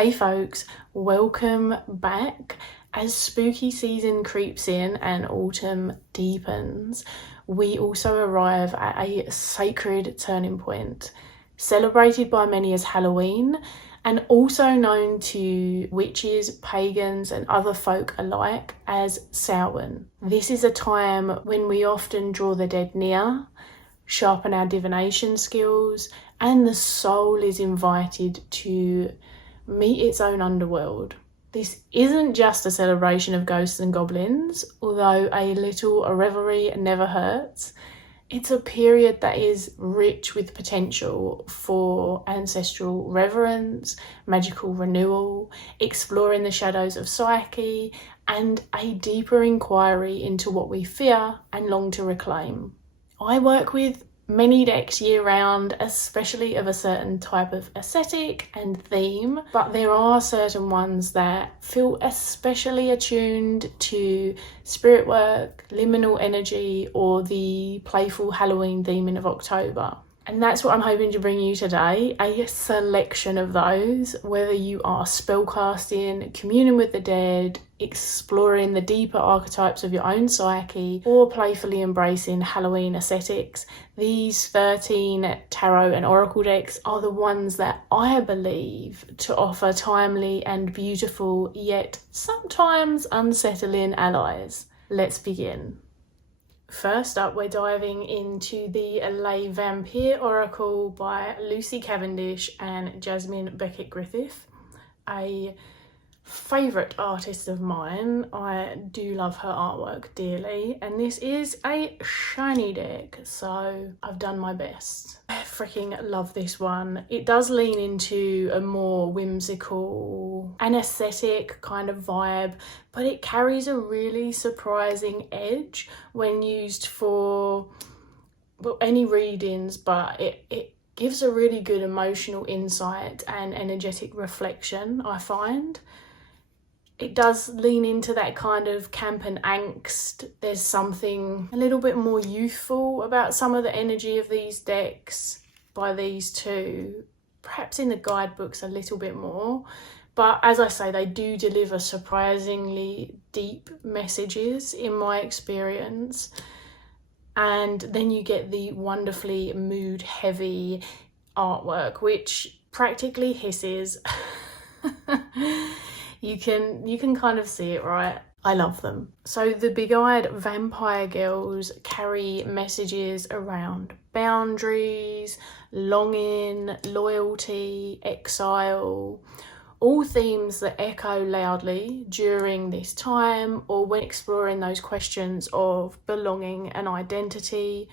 Hey folks, welcome back. As spooky season creeps in and autumn deepens, we also arrive at a sacred turning point, celebrated by many as Halloween, and also known to witches, pagans, and other folk alike as Samhain. This is a time when we often draw the dead near, sharpen our divination skills, and the soul is invited to meet its own underworld. This isn't just a celebration of ghosts and goblins, although a little revelry never hurts. It's a period that is rich with potential for ancestral reverence, magical renewal, exploring the shadows of psyche, and a deeper inquiry into what we fear and long to reclaim. I work with many decks year round, especially of a certain type of aesthetic and theme, but there are certain ones that feel especially attuned to spirit work, liminal energy, or the playful Halloween theming of October. And that's what I'm hoping to bring you today, a selection of those, whether you are spellcasting, communing with the dead, exploring the deeper archetypes of your own psyche, or playfully embracing Halloween aesthetics. These 13 tarot and oracle decks are the ones that I believe to offer timely and beautiful, yet sometimes unsettling allies. Let's begin. First up, we're diving into the Les Vampyres Oracle by Lucy Cavendish and Jasmine Becket-Griffith, a favourite artist of mine. I do love her artwork dearly, and this is a shiny deck, so I've done my best. I freaking love this one. It does lean into a more whimsical and aesthetic kind of vibe, but it carries a really surprising edge when used for any readings, but it gives a really good emotional insight and energetic reflection, I find. It does lean into that kind of camp and angst. There's something a little bit more youthful about some of the energy of these decks by these two, perhaps in the guidebooks a little bit more. But as I say, they do deliver surprisingly deep messages in my experience. And then you get the wonderfully mood-heavy artwork, which practically hisses. You can kind of see it, right? I love them. So the big-eyed vampire girls carry messages around boundaries, longing, loyalty, exile, all themes that echo loudly during this time or when exploring those questions of belonging and identity,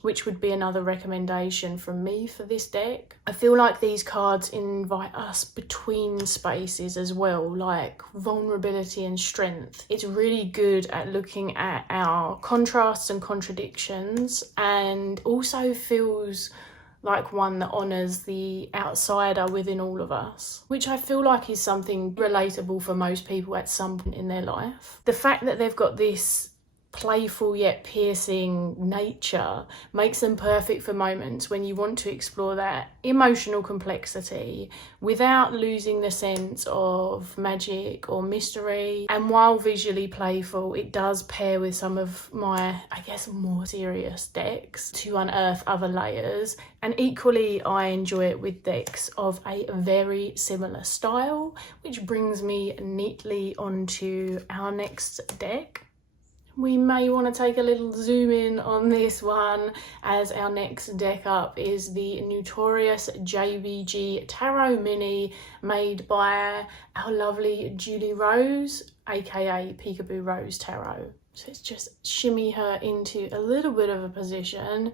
which would be another recommendation from me for this deck. I feel like these cards invite us between spaces as well, like vulnerability and strength. It's really good at looking at our contrasts and contradictions, and also feels like one that honours the outsider within all of us, which I feel like is something relatable for most people at some point in their life. The fact that they've got this playful yet piercing nature makes them perfect for moments when you want to explore that emotional complexity without losing the sense of magic or mystery. And while visually playful, it does pair with some of my, I guess, more serious decks to unearth other layers. And equally, I enjoy it with decks of a very similar style, which brings me neatly onto our next deck. We may want to take a little zoom in on this one, as our next deck up is the Notorious JBG Tarot Mini, made by our lovely Juli Rose, aka Peekaboo Rose Tarot. So let's just shimmy her into a little bit of a position.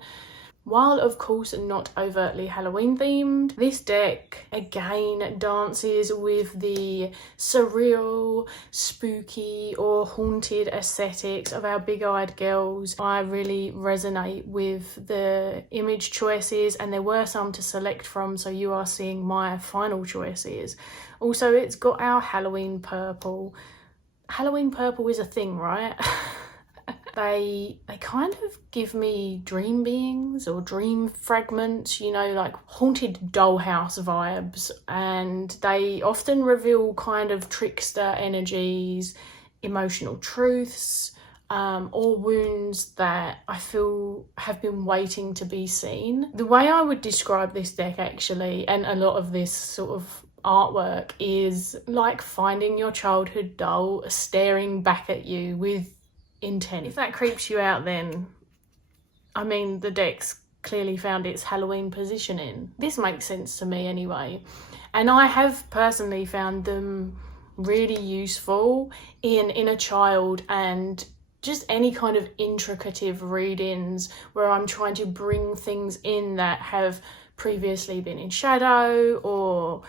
While of course not overtly Halloween themed, this deck again dances with the surreal, spooky or haunted aesthetics of our big-eyed girls. I really resonate with the image choices, and there were some to select from, so you are seeing my final choices. Also, it's got our Halloween purple. Halloween purple is a thing, right? they kind of give me dream beings or dream fragments, you know, like haunted dollhouse vibes, and they often reveal kind of trickster energies, emotional truths, or wounds that I feel have been waiting to be seen. The way I would describe this deck actually, and a lot of this sort of artwork, is like finding your childhood doll staring back at you with intent. If that creeps you out, then I mean, the deck's clearly found its Halloween positioning. This makes sense to me anyway, and I have personally found them really useful in inner child and just any kind of intricative readings where I'm trying to bring things in that have previously been in shadow or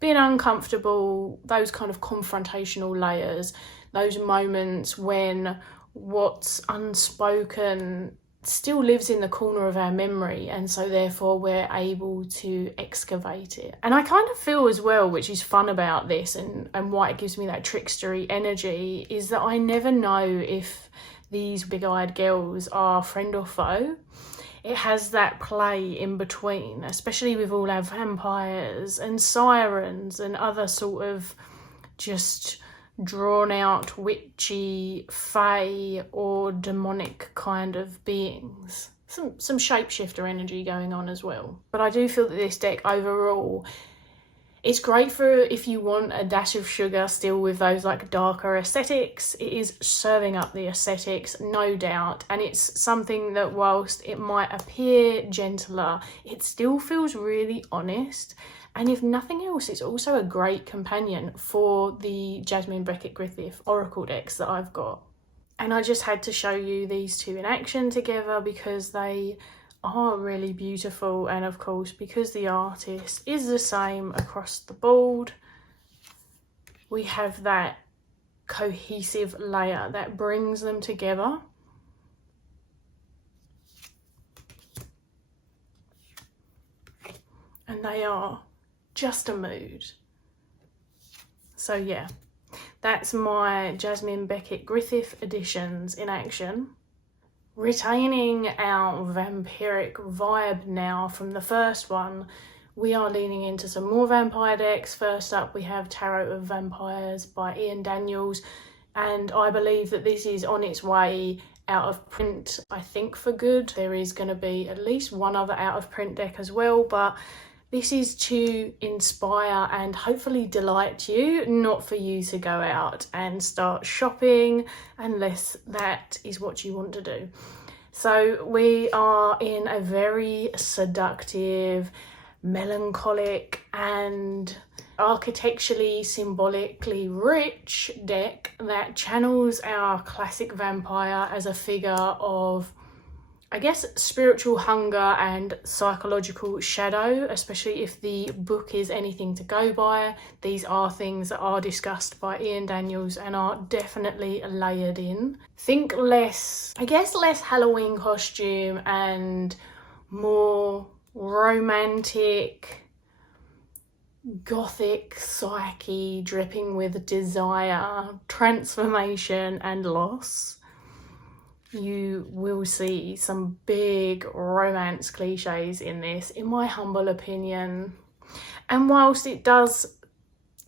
been uncomfortable, those kind of confrontational layers, those moments when what's unspoken still lives in the corner of our memory, and so therefore we're able to excavate it. And I kind of feel as well, which is fun about this and why it gives me that trickstery energy, is that I never know if these big-eyed girls are friend or foe. It has that play in between, especially with all our vampires and sirens and other sort of just drawn out witchy, fae or demonic kind of beings. Some shapeshifter energy going on as well. But I do feel that this deck overall, it's great for if you want a dash of sugar still with those like darker aesthetics. It is serving up the aesthetics, no doubt, and it's something that whilst it might appear gentler, it still feels really honest. And if nothing else, it's also a great companion for the Jasmine Becket-Griffith Oracle decks that I've got. And I just had to show you these two in action together because they are really beautiful, and of course because the artist is the same across the board, we have that cohesive layer that brings them together. And they are just a mood. So yeah, that's my Jasmine Becket-Griffith editions in action. Retaining our vampiric vibe now from the first one, we are leaning into some more vampire decks. First up, we have Tarot of Vampires by Ian Daniels, and I believe that this is on its way out of print, I think for good. There is going to be at least one other out of print deck as well, but this is to inspire and hopefully delight you, not for you to go out and start shopping unless that is what you want to do. So we are in a very seductive, melancholic and architecturally, symbolically rich deck that channels our classic vampire as a figure of, I guess, spiritual hunger and psychological shadow, especially if the book is anything to go by. These are things that are discussed by Ian Daniels and are definitely layered in. Think less, I guess, less Halloween costume and more romantic, gothic psyche dripping with desire, transformation and loss. You will see some big romance cliches in this, in my humble opinion. And whilst it does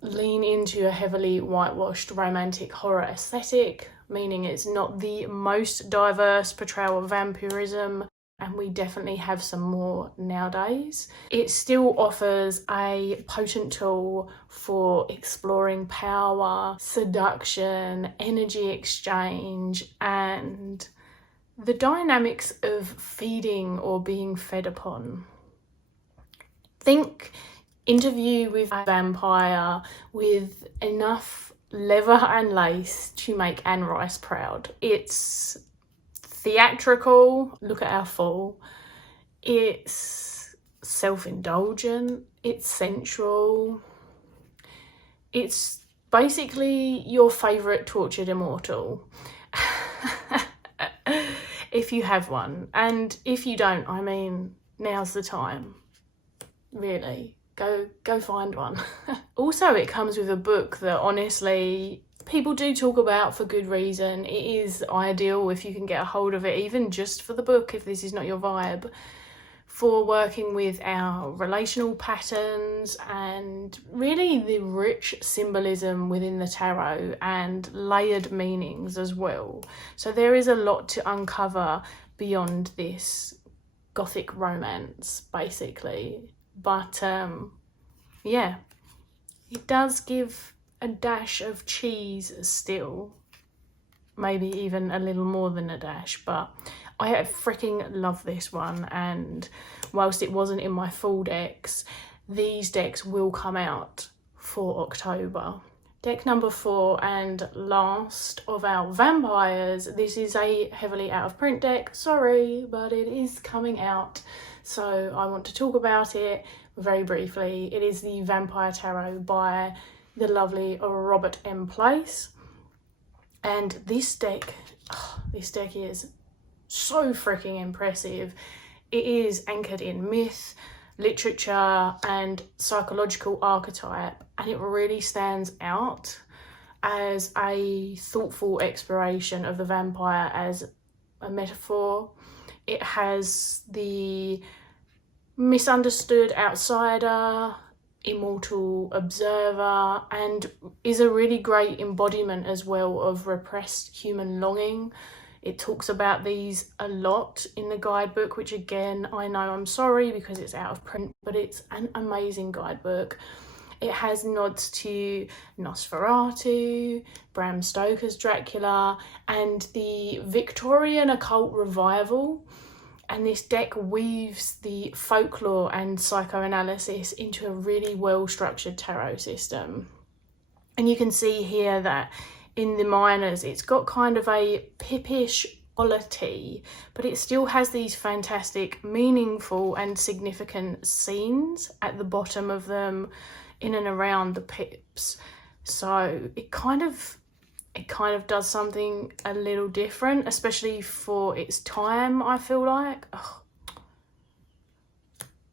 lean into a heavily whitewashed romantic horror aesthetic, meaning it's not the most diverse portrayal of vampirism, and we definitely have some more nowadays, it still offers a potent tool for exploring power, seduction, energy exchange, and the dynamics of feeding or being fed upon. Think Interview with a Vampire with enough leather and lace to make Anne Rice proud. It's theatrical, look at our fall. It's self-indulgent, it's sensual. It's basically your favourite tortured immortal. If you have one. And if you don't, I mean, now's the time. Really, go find one. Also, it comes with a book that honestly people do talk about for good reason. It is ideal if you can get a hold of it, even just for the book, if this is not your vibe, for working with our relational patterns and really the rich symbolism within the tarot and layered meanings as well. So there is a lot to uncover beyond this gothic romance, basically. But yeah, it does give a dash of cheese still, maybe even a little more than a dash, but I freaking love this one. And whilst it wasn't in my full decks, these decks will come out for October. Deck number 4 and last of our Vampyres. This is a heavily out of print deck, sorry, but it is coming out, so I want to talk about it very briefly. It is the Vampire Tarot by the lovely Robert M. Place, and this deck is so freaking impressive. It is anchored in myth, literature and psychological archetype, and it really stands out as a thoughtful exploration of the vampire as a metaphor. It has the misunderstood outsider, immortal observer, and is a really great embodiment as well of repressed human longing. It talks about these a lot in the guidebook, which again, I know I'm sorry because it's out of print, but it's an amazing guidebook. It has nods to Nosferatu, Bram Stoker's Dracula, and the Victorian occult revival. And this deck weaves the folklore and psychoanalysis into a really well-structured tarot system. And you can see here that in the minors, it's got kind of a pippish quality, but it still has these fantastic, meaningful and significant scenes at the bottom of them, in and around the pips. So it kind of does something a little different, especially for its time, I feel like.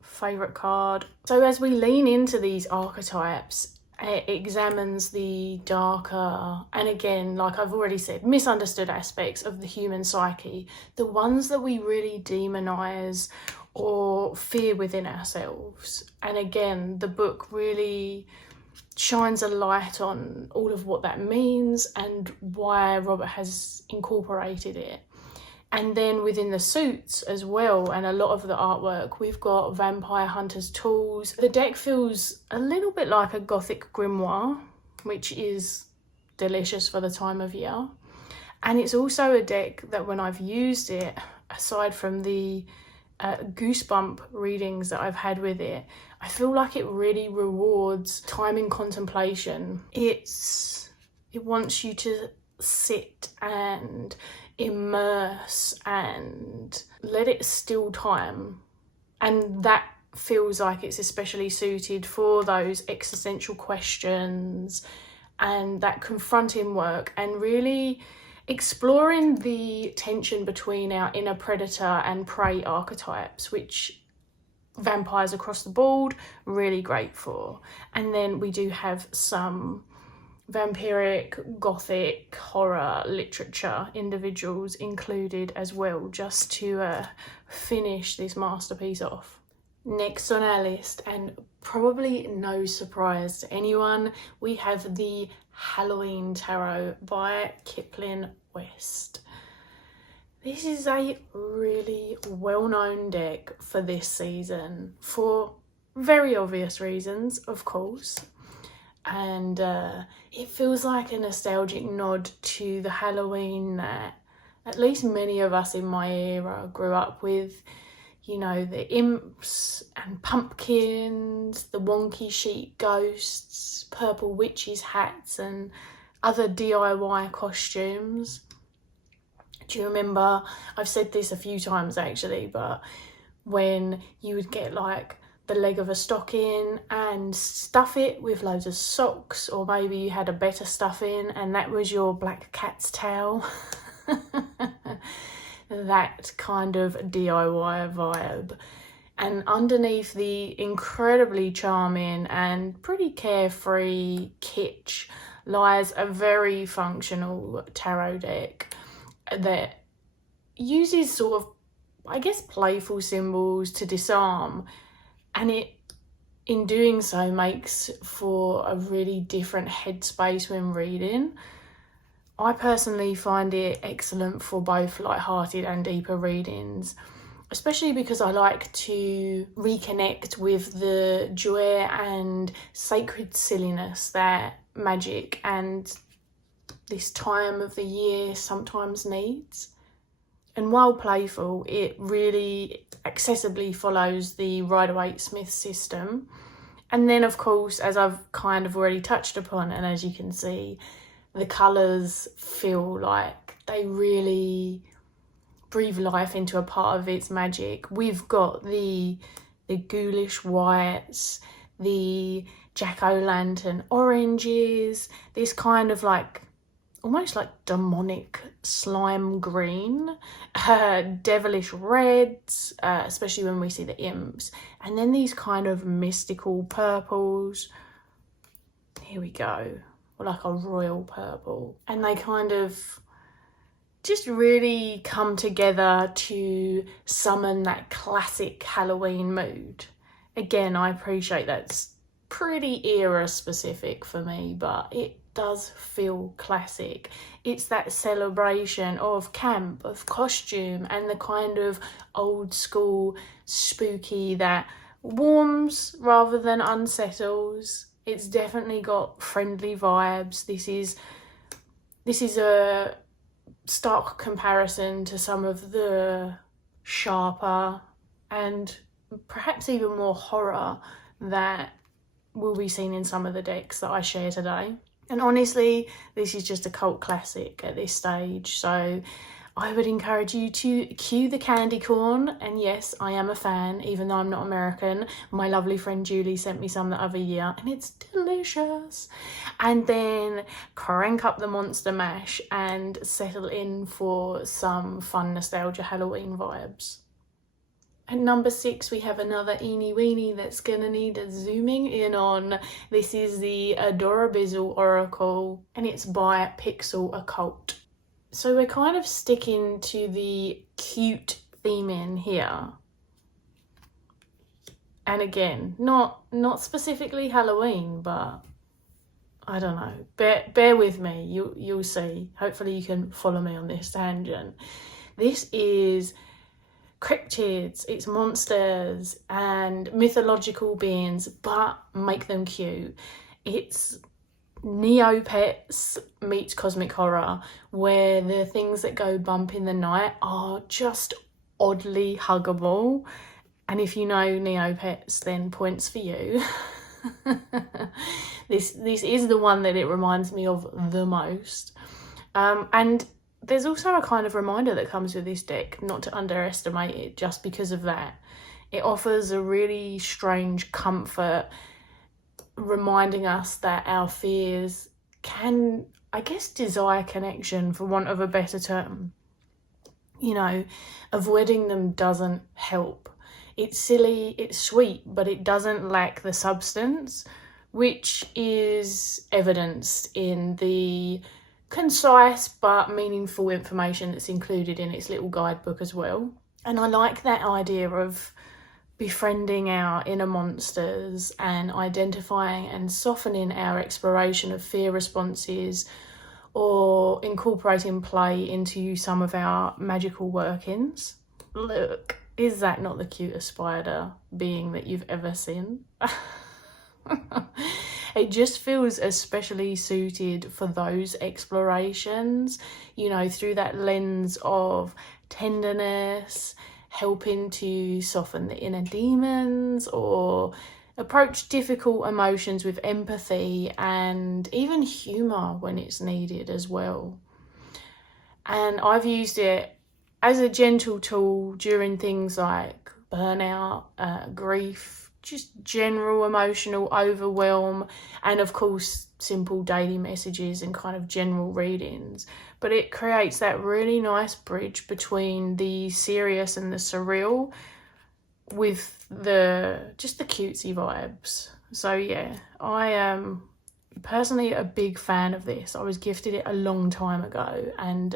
Favourite card. So as we lean into these archetypes, it examines the darker, and again, like I've already said, misunderstood aspects of the human psyche, the ones that we really demonise or fear within ourselves. And again, the book really shines a light on all of what that means and why Robert has incorporated it. And then within the suits as well, and a lot of the artwork, we've got vampire hunters' tools. The deck feels a little bit like a gothic grimoire, which is delicious for the time of year. And it's also a deck that when I've used it, aside from the goosebump readings that I've had with it, I feel like it really rewards time in contemplation. It wants you to sit and immerse and let it still time, and that feels like it's especially suited for those existential questions and that confronting work, and really exploring the tension between our inner predator and prey archetypes, which vampires across the board really great for. And then we do have some vampiric, gothic, horror literature individuals included as well, just to finish this masterpiece off. Next on our list, and probably no surprise to anyone, we have the Halloween Tarot by Kipling West. This is a really well-known deck for this season for very obvious reasons, of course. And it feels like a nostalgic nod to the Halloween that at least many of us in my era grew up with. You know, the imps and pumpkins, the wonky sheep ghosts, purple witches' hats and other DIY costumes. Do you remember, I've said this a few times actually, but when you would get like the leg of a stocking and stuff it with loads of socks, or maybe you had a better stuffing and that was your black cat's tail. That kind of DIY vibe. And underneath the incredibly charming and pretty carefree kitsch lies a very functional tarot deck that uses sort of, I guess, playful symbols to disarm, and it, in doing so, makes for a really different headspace when reading. I personally find it excellent for both light-hearted and deeper readings, especially because I like to reconnect with the joy and sacred silliness that magic and this time of the year sometimes needs. And while playful, it really accessibly follows the Rider-Waite-Smith system. And then, of course, as I've kind of already touched upon, and as you can see, the colours feel like they really breathe life into a part of its magic. We've got the ghoulish whites, the jack-o'-lantern oranges, this kind of like almost like demonic slime green, devilish reds, especially when we see the imps, and then these kind of mystical purples. Here we go, like a royal purple, and they kind of just really come together to summon that classic Halloween mood. Again, I appreciate that's pretty era specific for me, but it does feel classic. It's that celebration of camp, of costume, and the kind of old school spooky that warms rather than unsettles. It's definitely got friendly vibes. This is a stark comparison to some of the sharper and perhaps even more horror that will be seen in some of the decks that I share today. And honestly, this is just a cult classic at this stage, so I would encourage you to cue the candy corn. And yes, I am a fan, even though I'm not American. My lovely friend Juli sent me some the other year, and it's delicious. And then crank up the Monster Mash and settle in for some fun nostalgia Halloween vibes. At number 6, we have another eeny weeny that's gonna need a zooming in on. This is the Adorabyssal Oracle, and it's by Pixel Occult. So we're kind of sticking to the cute theme in here. And again, not specifically Halloween, but I don't know. Bear with me, you'll see. Hopefully you can follow me on this tangent. This is cryptids, it's monsters and mythological beings, but make them cute. It's Neopets meets cosmic horror, where the things that go bump in the night are just oddly huggable. And if you know Neopets, then points for you. This is the one that it reminds me of the most. And there's also a kind of reminder that comes with this deck, not to underestimate it just because of that. It offers a really strange comfort, reminding us that our fears can, I guess, desire connection, for want of a better term. You know, avoiding them doesn't help. It's silly, it's sweet, but it doesn't lack the substance, which is evidenced in the concise but meaningful information that's included in its little guidebook as well. And I like that idea of befriending our inner monsters and identifying and softening our exploration of fear responses, or incorporating play into some of our magical workings. Look, is that not the cutest spider being that you've ever seen? It just feels especially suited for those explorations, you know, through that lens of tenderness, helping to soften the inner demons, or approach difficult emotions with empathy and even humour when it's needed as well. And I've used it as a gentle tool during things like burnout, grief, just general emotional overwhelm, and of course simple daily messages and kind of general readings. But it creates that really nice bridge between the serious and the surreal, with the cutesy vibes. So yeah, I Personally, a big fan of this. I was gifted it a long time ago, and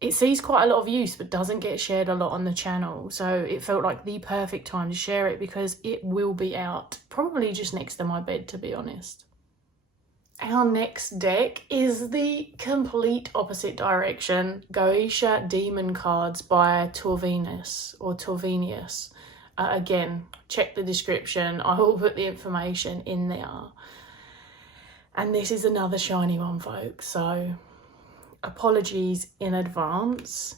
it sees quite a lot of use but doesn't get shared a lot on the channel, so it felt like the perfect time to share it because it will be out probably just next to my bed, to be honest. Our next deck is the complete opposite direction. Goetia Demon cards by Torvenius. Again, check the description. I will put the information in there. And this is another shiny one, folks, so apologies in advance.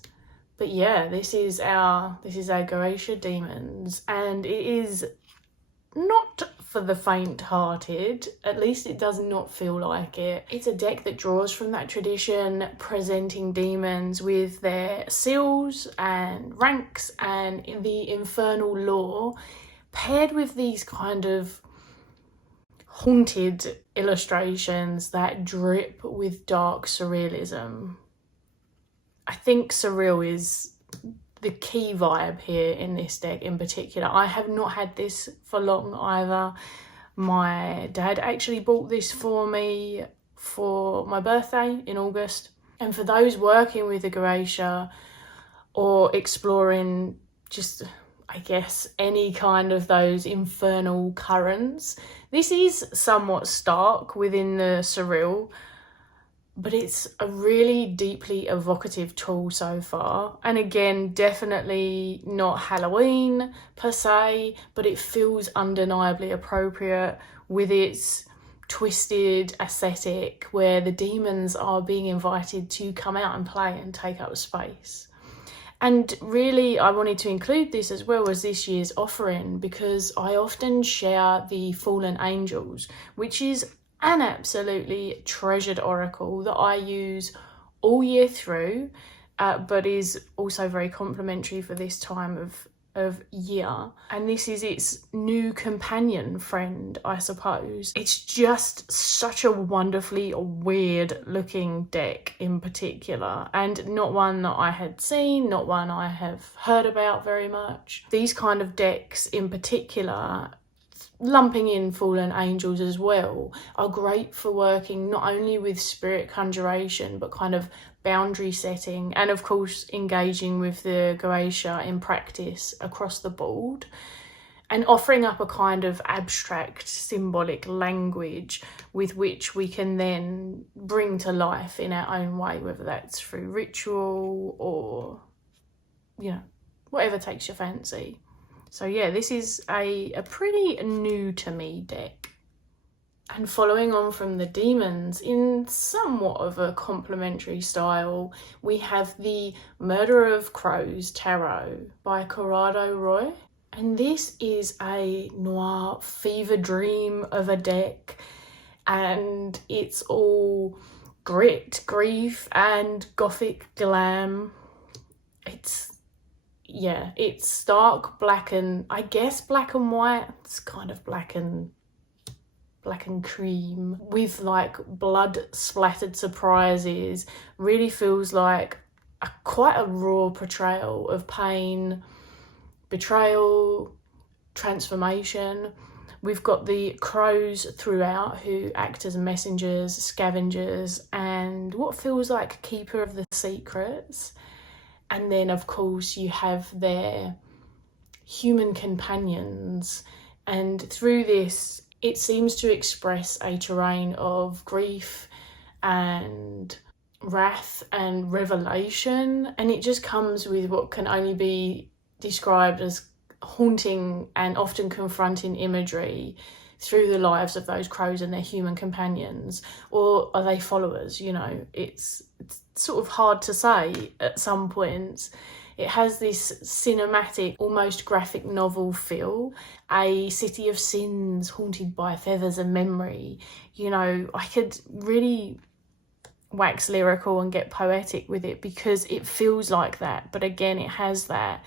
But yeah, this is our Goetia Demons, and it is not for the faint-hearted. At least it does not feel like it. It's a deck that draws from that tradition, presenting demons with their seals and ranks and the infernal lore, paired with these kind of haunted illustrations that drip with dark surrealism. I think surreal is the key vibe here in this deck in particular. I have not had this for long either. My dad actually bought this for me for my birthday in August. And for those working with the Goetia or exploring just, I guess, any kind of those infernal currents, this is somewhat stark within the surreal, but it's a really deeply evocative tool so far. And again, definitely not Halloween per se, but it feels undeniably appropriate with its twisted aesthetic where the demons are being invited to come out and play and take up space. And really, I wanted to include this as well as this year's offering because I often share the Fallen Angels, which is an absolutely treasured oracle that I use all year through, but is also very complimentary for this time of year. And this is its new companion friend, I suppose. It's just such a wonderfully weird looking deck in particular, and not one that I had seen, not one I have heard about very much. These kind of decks in particular, lumping in Fallen Angels as well, are great for working not only with spirit conjuration but kind of boundary setting, and of course engaging with the Goetia in practice across the board, and offering up a kind of abstract symbolic language with which we can then bring to life in our own way, whether that's through ritual or, you know, whatever takes your fancy. So yeah, this is a pretty new to me deck. And following on from the demons, in somewhat of a complementary style, we have the Murder of Crows Tarot by Corrado. And this is a noir fever dream of a deck, and it's all grit, grief, and gothic glam. It's stark black and, I guess, black and white. It's kind of black and cream with like blood splattered surprises. Really feels like quite a raw portrayal of pain, betrayal, transformation. We've got the crows throughout who act as messengers, scavengers, and what feels like keeper of the secrets. And then, of course, you have their human companions. And through this, it seems to express a terrain of grief and wrath and revelation. And it just comes with what can only be described as haunting and often confronting imagery through the lives of those crows and their human companions. Or are they followers? You know, it's sort of hard to say at some points. It has this cinematic, almost graphic novel feel. A city of sins haunted by feathers and memory. You know, I could really wax lyrical and get poetic with it because it feels like that. But again, it has that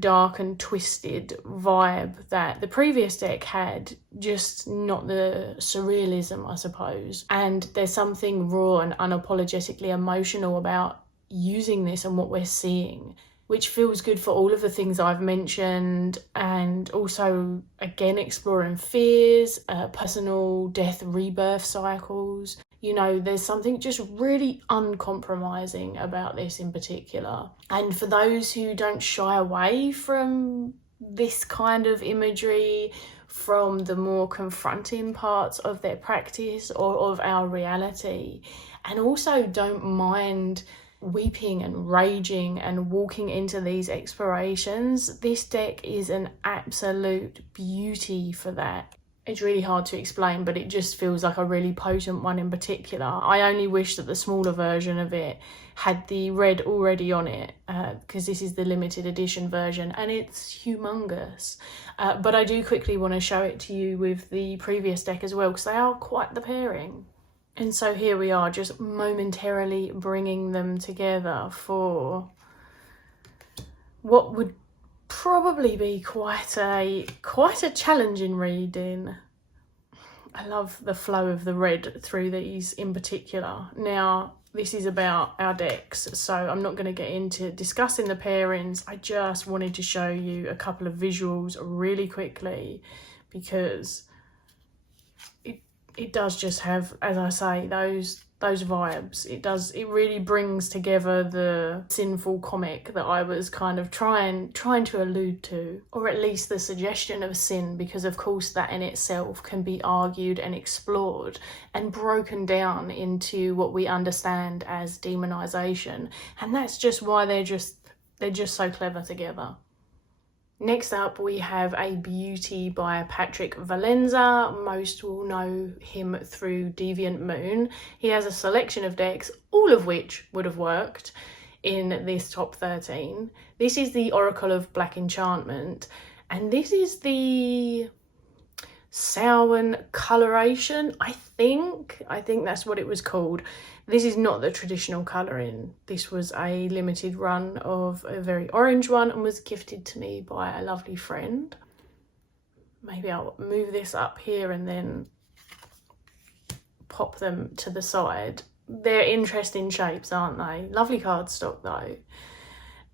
dark and twisted vibe that the previous deck had, just not the surrealism, I suppose. And there's something raw and unapologetically emotional about using this and what we're seeing. which feels good for all of the things I've mentioned, and also again exploring fears, personal death rebirth cycles. You know, there's something just really uncompromising about this in particular. And for those who don't shy away from this kind of imagery, from the more confronting parts of their practice or of our reality, and also don't mind weeping and raging and walking into these explorations, this deck is an absolute beauty for that. It's really hard to explain, but it just feels like a really potent one in particular. I only wish that the smaller version of it had the red already on it, because this is the limited edition version and it's humongous. But I do quickly want to show it to you with the previous deck as well, because they are quite the pairing. And so here we are, just momentarily bringing them together for what would probably be quite a challenging reading. I love the flow of the red through these in particular. Now, this is about our decks, so I'm not going to get into discussing the pairings. I just wanted to show you a couple of visuals really quickly, because it does just have, as I say, those vibes. It really brings together the sinful comic that I was kind of trying to allude to, or at least the suggestion of sin, because of course that in itself can be argued and explored and broken down into what we understand as demonization, and that's just why they're just so clever together. Next up, we have a beauty by Patrick Valenza. Most will know him through Deviant Moon. He has a selection of decks, all of which would have worked in this top 13. This is the Oracle of Black Enchantment, and this is the Samhain coloration, I think that's what it was called. This is not the traditional colouring. This was a limited run of a very orange one and was gifted to me by a lovely friend. Maybe I'll move this up here and then pop them to the side. They're interesting shapes, aren't they? Lovely cardstock though.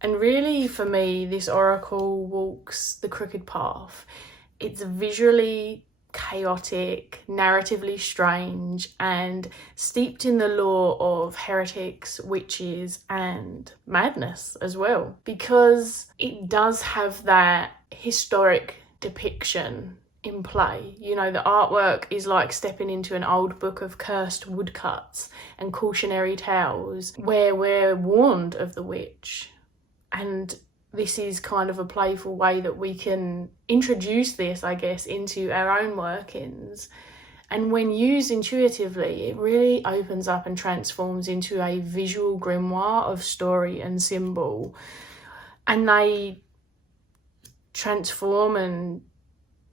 And really, for me, this oracle walks the crooked path. It's visually chaotic, narratively strange, and steeped in the lore of heretics, witches, and madness as well, because it does have that historic depiction in play. You know, the artwork is like stepping into an old book of cursed woodcuts and cautionary tales where we're warned of the witch. And this is kind of a playful way that we can introduce this, I guess, into our own workings. And when used intuitively, it really opens up and transforms into a visual grimoire of story and symbol. And they transform and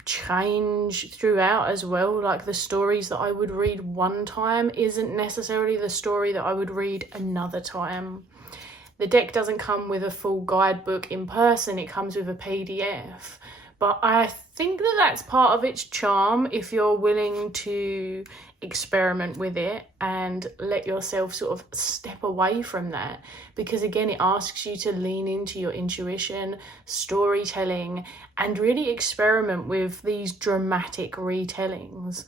change throughout as well. Like, the stories that I would read one time isn't necessarily the story that I would read another time. The deck doesn't come with a full guidebook in person, it comes with a PDF. But I think that that's part of its charm if you're willing to experiment with it and let yourself sort of step away from that. Because again, it asks you to lean into your intuition, storytelling, and really experiment with these dramatic retellings.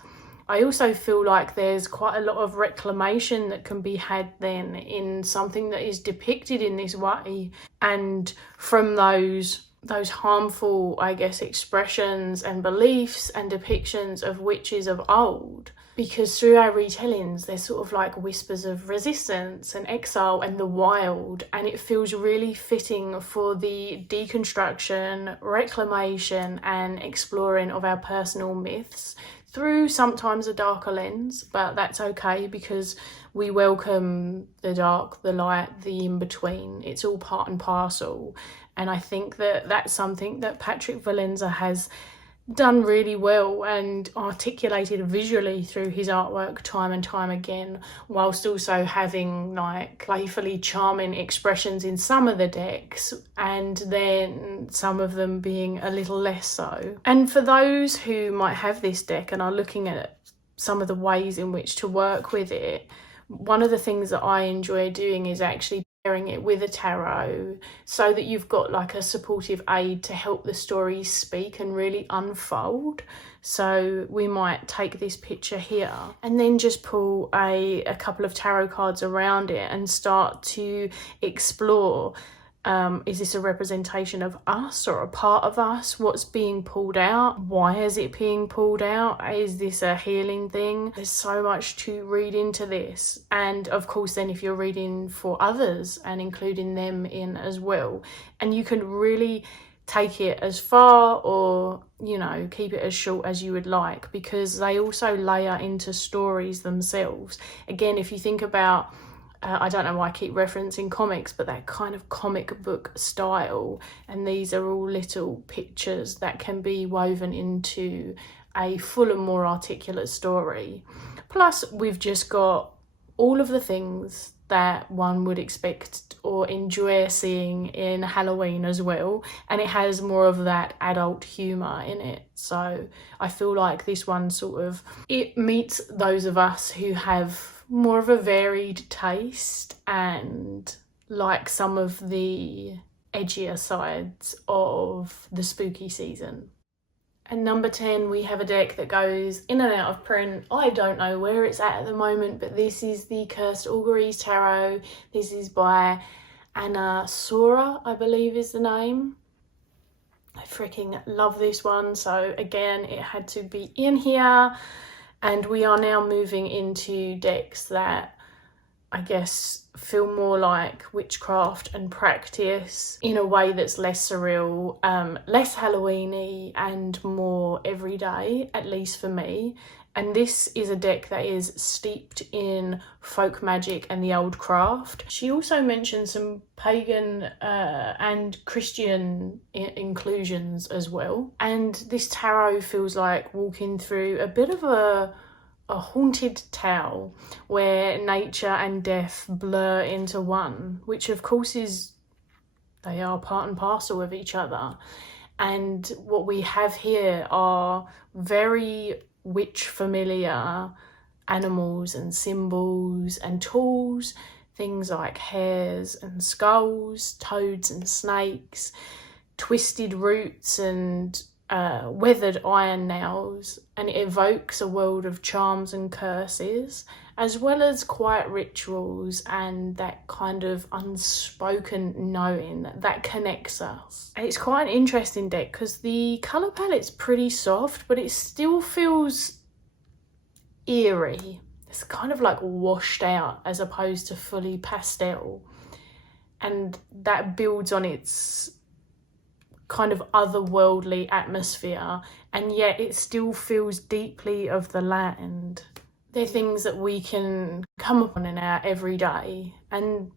I also feel like there's quite a lot of reclamation that can be had then in something that is depicted in this way, and from those harmful, I guess, expressions and beliefs and depictions of witches of old. Because through our retellings, there's sort of like whispers of resistance and exile and the wild, and it feels really fitting for the deconstruction, reclamation, and exploring of our personal myths through sometimes a darker lens, but that's okay because we welcome the dark, the light, the in-between. It's all part and parcel. And I think that that's something that Patrick Valenza has done really well and articulated visually through his artwork time and time again, whilst also having like playfully charming expressions in some of the decks and then some of them being a little less so. And for those who might have this deck and are looking at some of the ways in which to work with it, one of the things that I enjoy doing is actually pairing it with a tarot so that you've got like a supportive aid to help the story speak and really unfold. So we might take this picture here and then just pull a couple of tarot cards around it and start to explore, is this a representation of us or a part of us? What's being pulled out? Why is it being pulled out? Is this a healing thing? There's so much to read into this. And of course, then if you're reading for others and including them in as well, and you can really take it as far or, you know, keep it as short as you would like, because they also layer into stories themselves. Again, if you think about, I don't know why I keep referencing comics, but that kind of comic book style, and these are all little pictures that can be woven into a fuller, more articulate story. Plus, we've just got all of the things that one would expect or enjoy seeing in Halloween as well, and it has more of that adult humour in it. So I feel like this one sort of, it meets those of us who have more of a varied taste and like some of the edgier sides of the spooky season. And number 10, we have a deck that goes in and out of print. I don't know where it's at the moment, but this is the Cursed Auguries Tarot. This is by Sora, I believe is the name. I freaking love this one. So again, it had to be in here. And we are now moving into decks that I guess feel more like witchcraft and practice in a way that's less surreal, less Halloween-y and more everyday, at least for me. And this is a deck that is steeped in folk magic and the old craft. She also mentioned some pagan and Christian inclusions as well. And this tarot feels like walking through a bit of a haunted tale where nature and death blur into one, which of course they are part and parcel of each other. And what we have here are very witch familiar animals and symbols and tools, things like hares and skulls, toads and snakes, twisted roots and weathered iron nails, and it evokes a world of charms and curses, as well as quiet rituals and that kind of unspoken knowing that connects us. And it's quite an interesting deck because the colour palette's pretty soft, but it still feels eerie. It's kind of like washed out as opposed to fully pastel, and that builds on its kind of otherworldly atmosphere, and yet it still feels deeply of the land. They're things that we can come upon in our everyday, and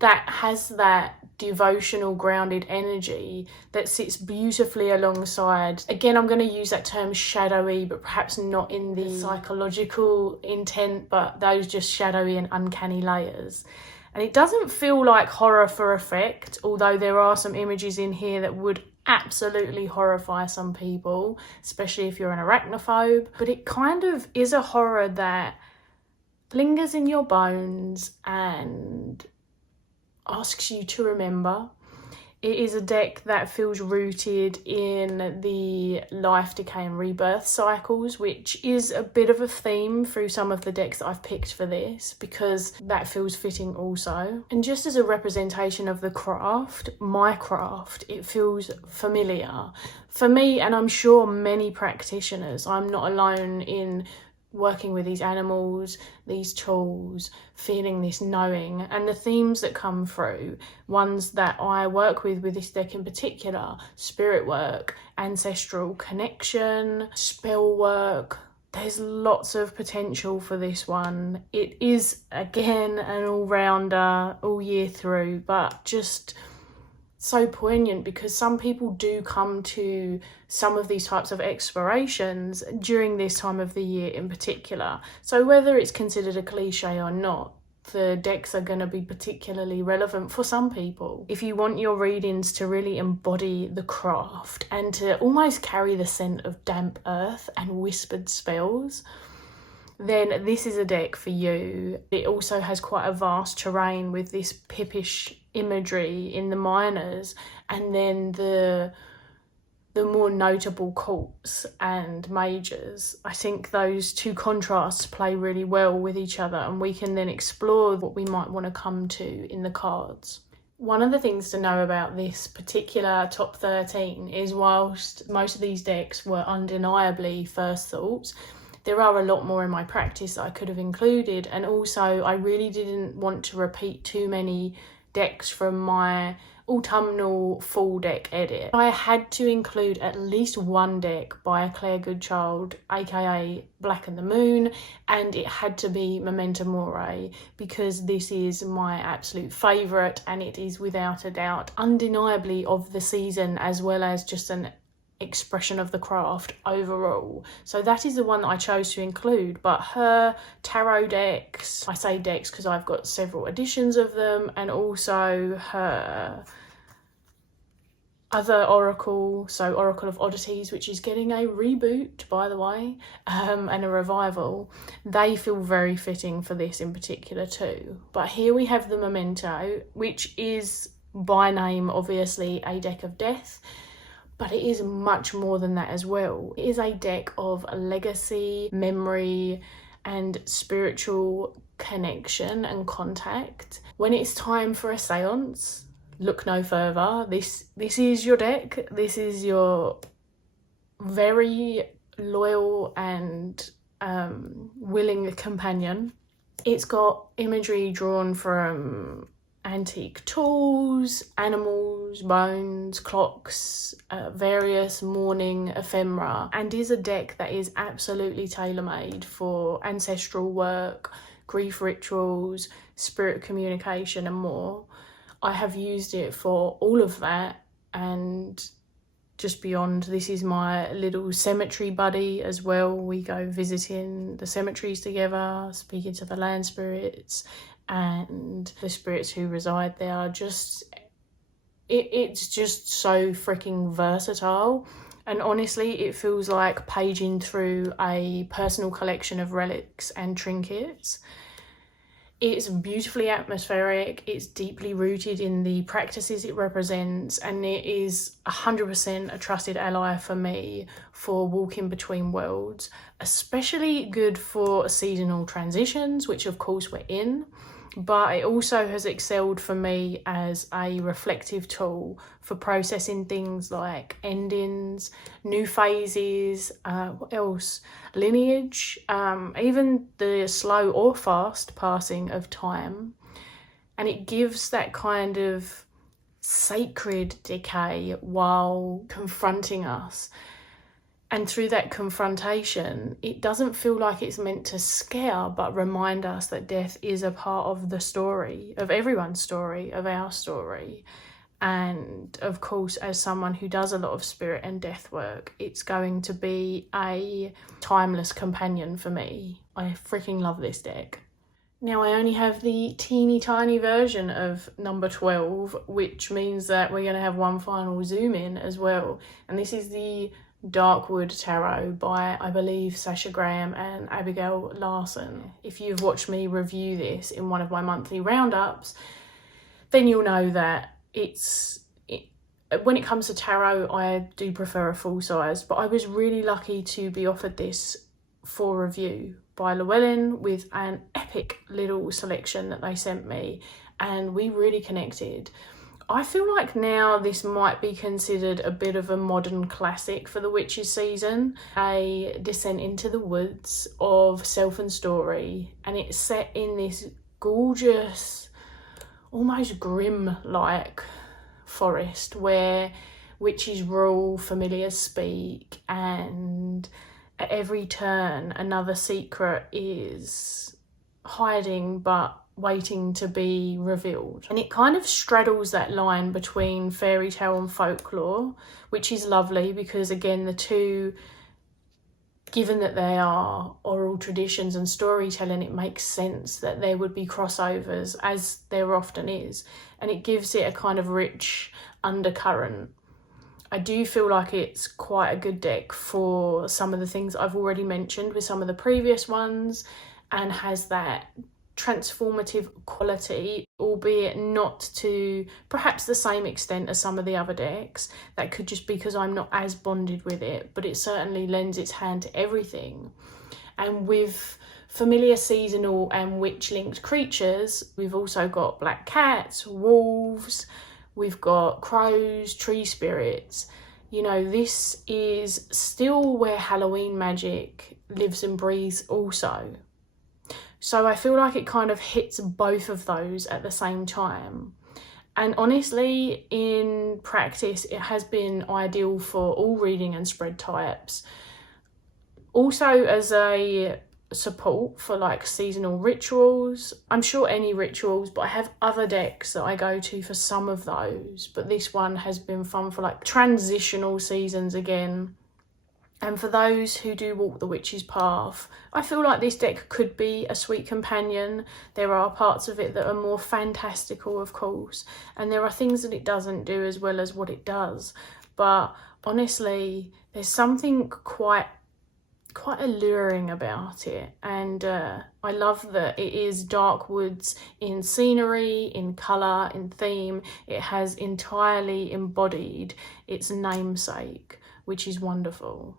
that has that devotional grounded energy that sits beautifully alongside, again I'm going to use that term shadowy, but perhaps not in the psychological intent, but those just shadowy and uncanny layers. And it doesn't feel like horror for effect, although there are some images in here that would absolutely horrify some people, especially if you're an arachnophobe. But it kind of is a horror that lingers in your bones and asks you to remember. It is a deck that feels rooted in the life, decay and rebirth cycles, which is a bit of a theme through some of the decks that I've picked for this, because that feels fitting also. And just as a representation of the craft, my craft, it feels familiar for me, and I'm sure many practitioners. I'm not alone in working with these animals, these tools, feeling this knowing, and the themes that come through, ones that I work with this deck in particular: spirit work, ancestral connection, spell work. There's lots of potential for this one. It is, again, an all-rounder all year through, but just so poignant because some people do come to some of these types of explorations during this time of the year in particular. So whether it's considered a cliche or not, the decks are going to be particularly relevant for some people. If you want your readings to really embody the craft and to almost carry the scent of damp earth and whispered spells, then this is a deck for you. It also has quite a vast terrain with this pippish imagery in the minors, and then the more notable cults and majors. I think those two contrasts play really well with each other, and we can then explore what we might want to come to in the cards. One of the things to know about this particular top 13 is whilst most of these decks were undeniably first thoughts, there are a lot more in my practice that I could have included, and also I really didn't want to repeat too many decks from my autumnal full deck edit. I had to include at least one deck by Claire Goodchild, aka Black and the Moon, and it had to be Memento Mori, because this is my absolute favourite, and it is without a doubt undeniably of the season, as well as just an expression of the craft overall. So that is the one that I chose to include. But her tarot decks, I say decks because I've got several editions of them, and also her other Oracle, so Oracle of Oddities, which is getting a reboot, by the way, and a revival, they feel very fitting for this in particular too. But here we have the Memento, which is by name obviously a deck of death, but it is much more than that as well. It is a deck of legacy, memory, and spiritual connection and contact. When it's time for a seance, look no further. This is your deck. This is your very loyal and willing companion. It's got imagery drawn from antique tools, animals, bones, clocks, various mourning ephemera, and is a deck that is absolutely tailor-made for ancestral work, grief rituals, spirit communication and more. I have used it for all of that, and just beyond. This is my little cemetery buddy as well. We go visiting the cemeteries together, speaking to the land spirits and the spirits who reside there. It's just so freaking versatile, and honestly it feels like paging through a personal collection of relics and trinkets. It's beautifully atmospheric, it's deeply rooted in the practices it represents, and it is 100% a trusted ally for me for walking between worlds, especially good for seasonal transitions, which of course we're in. But it also has excelled for me as a reflective tool for processing things like endings, new phases, what else? Lineage, even the slow or fast passing of time. And it gives that kind of sacred decay while confronting us. And through that confrontation, it doesn't feel like it's meant to scare, but remind us that death is a part of the story, of everyone's story, of our story. And of course, as someone who does a lot of spirit and death work, it's going to be a timeless companion for me. I freaking love this deck. Now I only have the teeny tiny version of number 12, which means that we're going to have one final zoom in as well. And this is the Darkwood Tarot by, I believe, Sasha Graham and Abigail Larson. If you've watched me review this in one of my monthly roundups, then you'll know that when it comes to tarot, I do prefer a full size, but I was really lucky to be offered this for review by Llewellyn with an epic little selection that they sent me, and we really connected. I feel like now this might be considered a bit of a modern classic for the Witches season, a descent into the woods of self and story, and it's set in this gorgeous, almost grim-like forest where witches rule, familiars speak, and at every turn another secret is hiding but waiting to be revealed. And it kind of straddles that line between fairy tale and folklore, which is lovely because, again, the two, given that they are oral traditions and storytelling, it makes sense that there would be crossovers, as there often is, and it gives it a kind of rich undercurrent. I do feel like it's quite a good deck for some of the things I've already mentioned with some of the previous ones, and has that transformative quality, albeit not to perhaps the same extent as some of the other decks. That could just be because I'm not as bonded with it, but it certainly lends its hand to everything. And with familiar, seasonal and witch-linked creatures, we've also got black cats, wolves, we've got crows, tree spirits. You know, this is still where Halloween magic lives and breathes also. So I feel like it kind of hits both of those at the same time. And honestly, in practice, it has been ideal for all reading and spread types. Also as a support for like seasonal rituals. I'm sure any rituals, but I have other decks that I go to for some of those. But this one has been fun for like transitional seasons again. And for those who do walk the witch's path, I feel like this deck could be a sweet companion. There are parts of it that are more fantastical, of course, and there are things that it doesn't do as well as what it does. But honestly, there's something quite alluring about it, and I love that it is dark woods in scenery, in colour, in theme. It has entirely embodied its namesake, which is wonderful.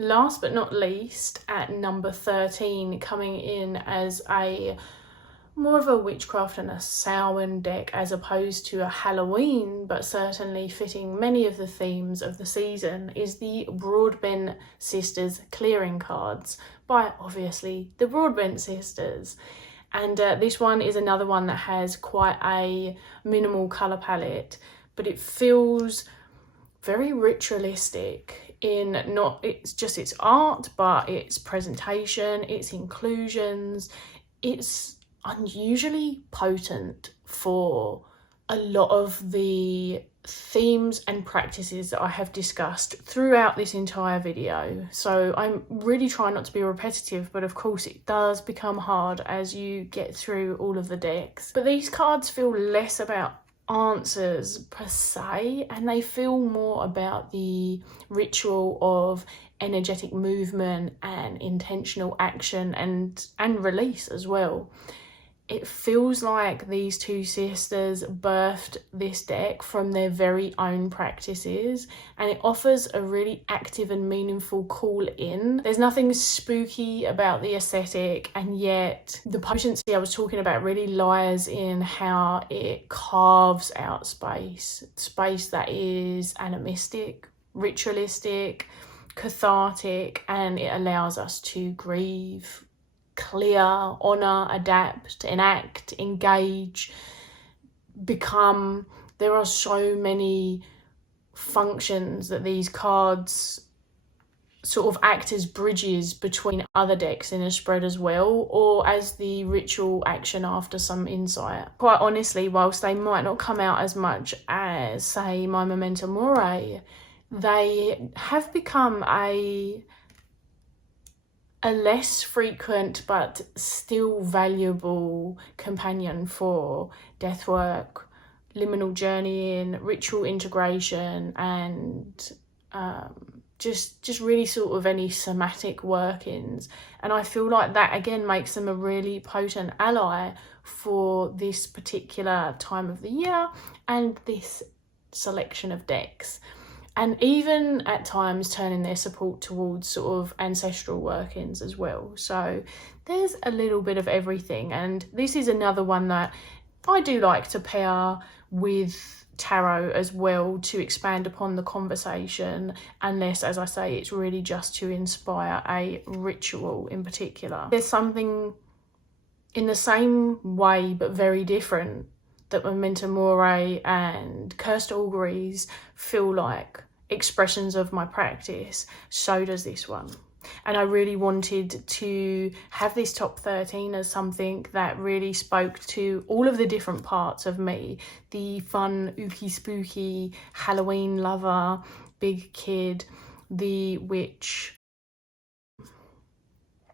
Last but not least, at number 13, coming in as a more of a witchcraft and a Samhain deck as opposed to a Halloween, but certainly fitting many of the themes of the season, is the Broadbent Sisters clearing cards by obviously the Broadbent Sisters. And this one is another one that has quite a minimal colour palette, but it feels very ritualistic in not it's just its art, but its presentation, its inclusions. It's unusually potent for a lot of the themes and practices that I have discussed throughout this entire video. So I'm really trying not to be repetitive, but of course it does become hard as you get through all of the decks. But these cards feel less about answers per se, and they feel more about the ritual of energetic movement and intentional action and release as well. It feels like these two sisters birthed this deck from their very own practices, and it offers a really active and meaningful call in. There's nothing spooky about the aesthetic, and yet the potency I was talking about really lies in how it carves out space that is animistic, ritualistic, cathartic, and it allows us to grieve, clear, honour, adapt, enact, engage, become. There are so many functions that these cards sort of act as bridges between other decks in a spread as well, or as the ritual action after some insight. Quite honestly, whilst they might not come out as much as, say, my Memento Mori, they have become a less frequent but still valuable companion for deathwork, liminal journeying, ritual integration, and just really sort of any somatic workings. And I feel like that again makes them a really potent ally for this particular time of the year and this selection of decks. And even at times turning their support towards sort of ancestral workings as well. So there's a little bit of everything. And this is another one that I do like to pair with tarot as well, to expand upon the conversation, unless, as I say, it's really just to inspire a ritual in particular. There's something in the same way but very different that Memento Mori and Cursed Auguries feel like expressions of my practice, so does this one. And I really wanted to have this top 13 as something that really spoke to all of the different parts of me. The fun, ooky spooky, Halloween lover, big kid, the witch,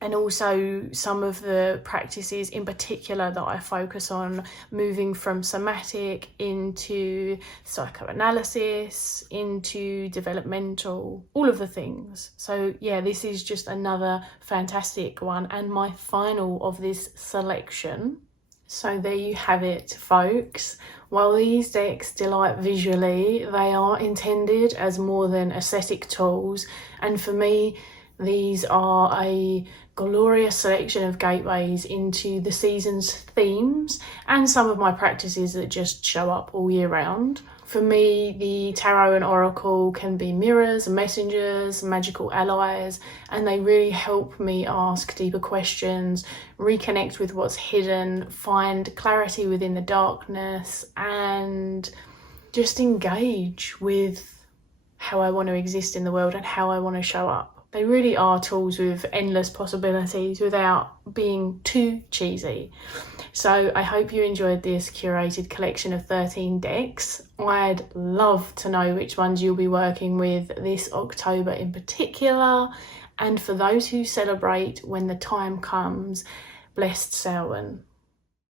and also some of the practices in particular that I focus on, moving from somatic into psychoanalysis, into developmental, all of the things. So yeah, this is just another fantastic one, and my final of this selection. So there you have it, folks. While these decks delight visually, they are intended as more than aesthetic tools, and for me, these are a glorious selection of gateways into the season's themes and some of my practices that just show up all year round. For me, the tarot and oracle can be mirrors, messengers, magical allies, and they really help me ask deeper questions, reconnect with what's hidden, find clarity within the darkness, and just engage with how I want to exist in the world and how I want to show up. They really are tools with endless possibilities without being too cheesy. So I hope you enjoyed this curated collection of 13 decks. I'd love to know which ones you'll be working with this October in particular. And for those who celebrate when the time comes, blessed Samhain.